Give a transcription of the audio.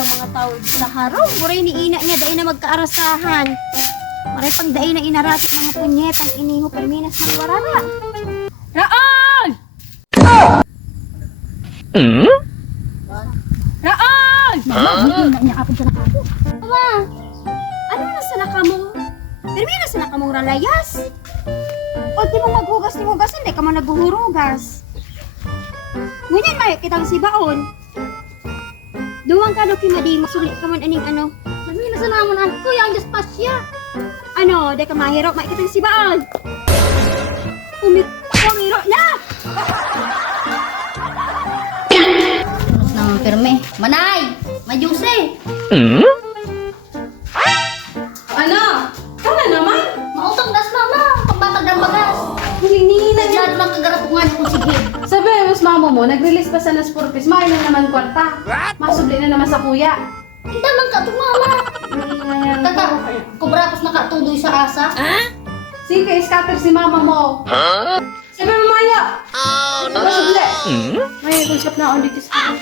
ng mga tao sa harong. Muray ni ina niya, dahil na magkaarasahan. Maray pang dahil na inaratik mga punyetang iniho perminas ng warara. Raon! Raon! Mama, hindi na niya ako sa nakako. Mama, ano na sa nakamo? Perminas sa nakamong ralayas. O di mo maghugas ni hugas, hindi ka mo naghuhurugas. Ngunyan mayo kitang sibaon. Duwang ka do kimadi masulit ka man aning ano. Perminas sa namon ang kuya ang Diyos pasya. Ano, di ka mahirap maikitang sibaon. Umiro na! Mas naman pirme. Manay! Majusi! Ano? Kala naman? Mautang das mama! Pagbatag ng bagas! Hindi na Lahat lang kagaratungan ko sige. Sabi, mas mama mo, nag-release pa sa nas purpose, mahal na naman kwarta. Masubli na naman sa kuya. Hindi man ka ito mama! Kaka, kubrapos nakatuloy sa asa. Sige, scatter si mama mo. Sabi mo, Maya! Oh, no! Masubli! May, kung sap na ako dito sa